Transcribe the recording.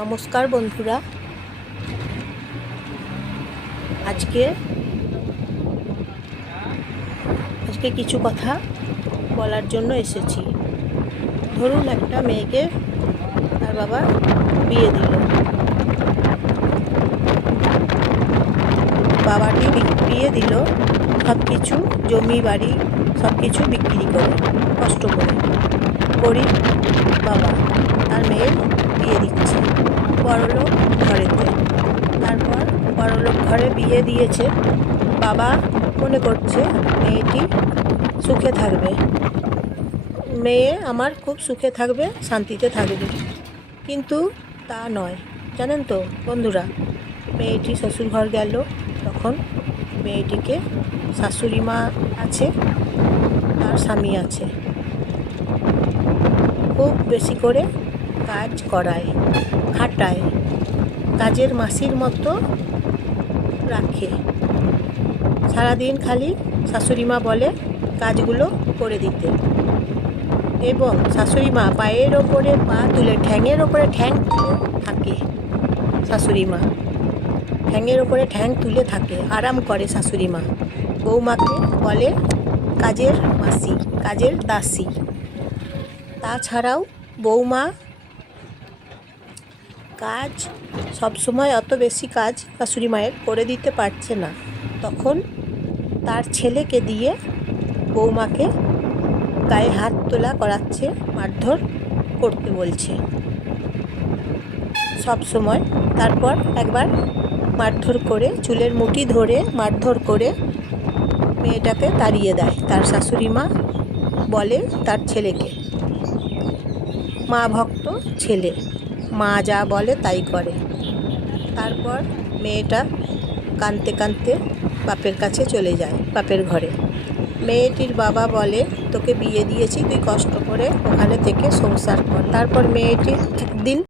নমস্কার বন্ধুরা, আজকে কিছু কথা বলার জন্য এসেছি। ধরুন, একটা মেয়েকে তার বাবা বিয়ে দিল। বাবাটি বিয়ে দিল সব কিছু, জমি বাড়ি সব কিছু বিক্রি করে, কষ্ট করে গরিব বাবা তার মেয়ের বিয়ে দিচ্ছে বড়লোক ঘরেতে। তারপর বড়লোক ঘরে বিয়ে দিয়েছে। বাবা মনে করছে মেয়েটি সুখে থাকবে, মেয়ে আমার খুব সুখে থাকবে, শান্তিতে থাকবে। কিন্তু তা নয়, জানেন তো বন্ধুরা। মেয়েটি শ্বশুর ঘর গেল, তখন মেয়েটিকে শাশুড়ি মা আছে, তার স্বামী আছে, খুব বেশি করে কাজ করায়, খাটায়, কাজের মাসির মতো রাখে। সারাদিন খালি শাশুড়ি মা বলে কাজগুলো করে দিতে, এবং শাশুড়ি মা পায়ের ওপরে পা তুলে, ঠ্যাঙের ওপরে ঠ্যাং তুলে থাকে। শাশুড়ি মা ঠ্যাঙের ওপরে ঠ্যাং তুলে থাকে, আরাম করে শাশুড়ি মা। বৌমাকে বলে কাজের মাসি, কাজের দাসী। তাছাড়াও বৌমা কাজ সবসময় অত বেশি কাজ শাশুড়ি মায়ের করে দিতে পারছে না, তখন তার ছেলেকে দিয়ে বৌমাকে গায়ে হাত তোলা করাচ্ছে, মারধর করতে বলছে সব সময়। তারপর একবার মারধর করে, চুলের মুঠি ধরে মারধর করে মেয়েটাকে তাড়িয়ে দেয় তার শাশুড়ি মা। বলে তার ছেলেকে, মা ভক্ত ছেলে, মা যা বলে তাই করে। তারপর মেয়েটা কাঁদতে কাঁদতে বাপের কাছে চলে যায়, বাপের ঘরে। মেয়েটির বাবা বলে, তোকে বিয়ে দিয়েছি, তুই কষ্ট করে ওখানে থেকে সংসার কর। তারপর মেয়েটি একদিন